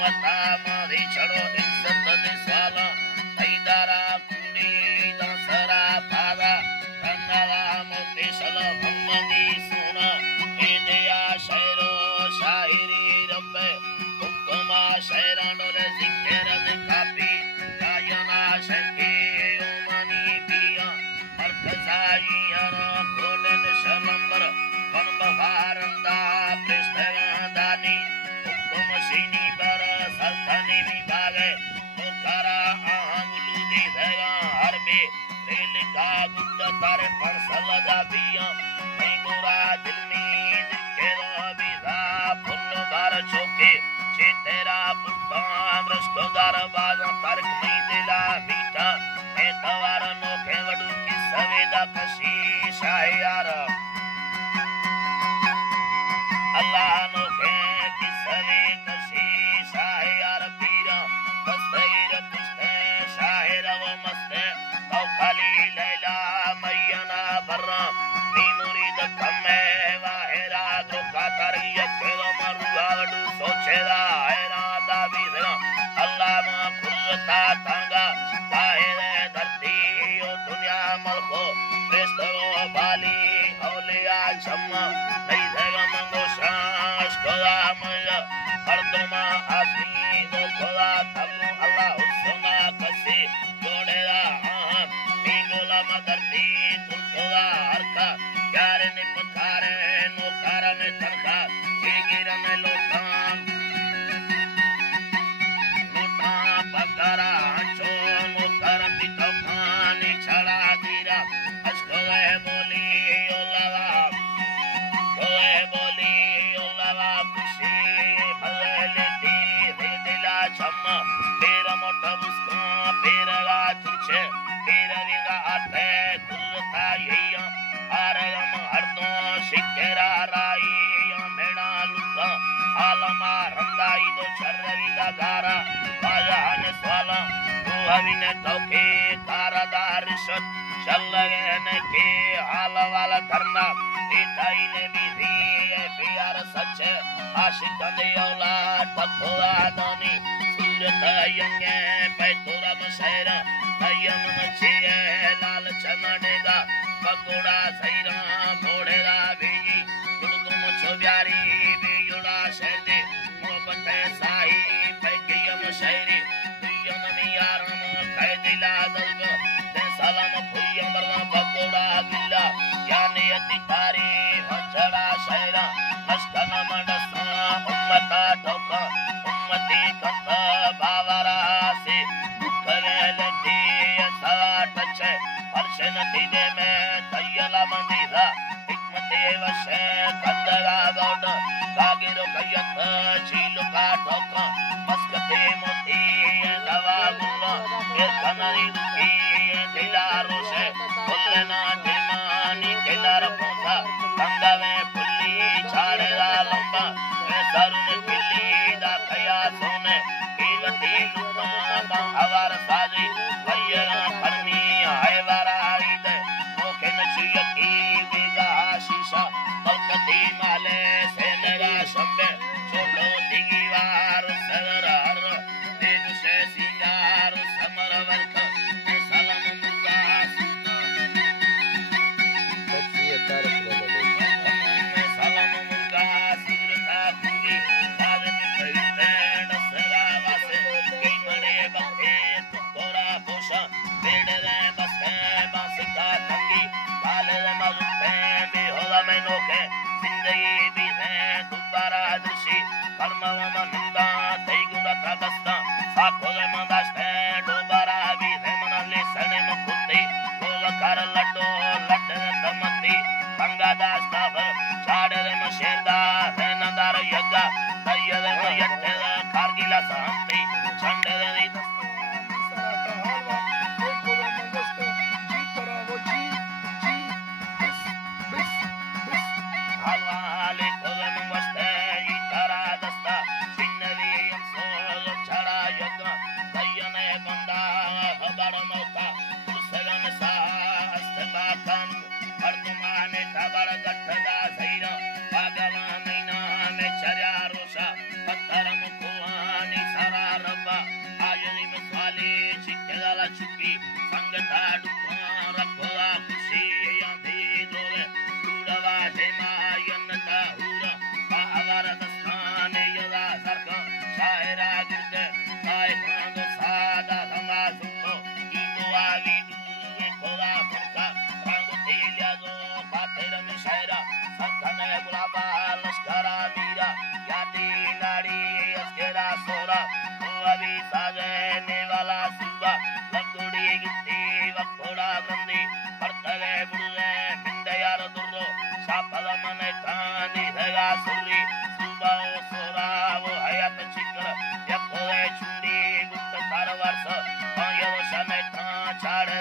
मता मारी छड़ो इज्जत दे स्वाला तैदारा कुंडी दसरा फागा कन्नरा मोती सलो मोहम्मदी सोना ए दया शहरो शायरी रब्बे हुक्मा शहरानो रे जिक्र दे काफी गायना शरके ओमनी बिया मरकजाई यारा कोलन शलंबर बन बहारंदा प्रेस्तरादानी हुक्म सीनी बर सल्तनी विभागे मुखरा आंगलू दे दया हरबे रेल का गुंड तारे पर सलदा बिया मेंगोरा दिलनी दिखेरा बिधा फुल बार चौके चे तेरा पुत्ता मृष्टोदार बाजा तर्क में दिला मीठा ए तवार नोखे वडू की सवेदा कशी शायार अल्लाह नोखे की सवे कशी शायार पीरा बस्तीर पुस्ते शायर व मस्ते औ खाली लैला मैयना बर्रा नी मुरीद कमे वाहेरा द्रोका तारिया केलो मरुआ वडू सोचेदा हैरा दा बिधरा अल्लाह मा खुलता तांगा बाहरे धरती ओ दुनिया मलको प्रेस्तरो बाली औलिया शम्मा नहीं देगा मंगो शाश खुदा मजा अर्दमा आसमी दो खुदा तबू अल्लाह हुस्ना कसी जोड़ेगा नीगोला मदरती तुल खुदा हरका यार ने पकारे नौकारा में तनखा ये गिरा में लोटा पकारा चो नौकारा पिता खानी छड़ा दीरा अश्कोए बोली ओलावा खुशी भले दी दिला छम्मा तेरा मोटा मुस्का पेरगा तुझे तेरा विगा आते कुलता यैया आरगम हरदो शिकेरा राई मेड़ा लुका आलमा रंगाई दो शर्रविगा गारा बाजान स्वाला दुहविने तौके कारादारिशत शल्लगन के हाल वाला धरना इताई ने भी प्यार सच आशिक दे औलाद बखुआ दानी सूरत यंगे पैतुरा मशहरा नयन मचे लाल चमनेगा पकोड़ा सैरा मोड़ेगा भेगी तुम छोब्यारी बेयुड़ा शहदे मोहब्बत साई पैकियम शहरी दुयम नियारम कैदिला दल्ब ते सलाम फुयम बरवा पकोड़ा गिल्ला यानी अतिकारी वचड़ा शहरा मस्कना मंडसा उम्मता ठोका उम्मती कंता बावरा से दुखगलती सवाट छे हर्षन तिदे में तयला मंदिरा हिकमते वशे कंदरा गौड कागिरो कयत झीलु का ठोका मस्कते मोती दवा गुला के कनरी दुखी दिला रोशे खुलना दिमानी केदार पोसा कंदा में फुल्ली छाड़ेदा लंबा मैं सरुन किल्ली दा खया सोने कीलती लुका हवार साजी वयरा फरमी हैवारा आईदे मोखे नचियकी बेगा शीशा मलकती माले सेनगा शंबे छोटो दिगीवार सरर देख से सिंगार समर वर्ख सलम मुगा सीता बच्ची तारक में सलम मुगा सीरता कुंगी बादन खरीदे दसरा वासे की मरे बखे तोरा पोषा बेड़े बसे बासिका तंगी बाले मजुते बेहोदा में नोखे जिंदगी भी है दोबारा दृश्य कर्म मंदा तैगुरा प्रदस्ता साखो मंदास्ते दोबारा भी है मनले सने मुक्ति गोल कर लड्डो लड्डे तमती गंगा दास्ता चाड़े मशेरदा है नंदार यज्ञ तय्यदे मयट्टे कारगिला शांति झंडे Chare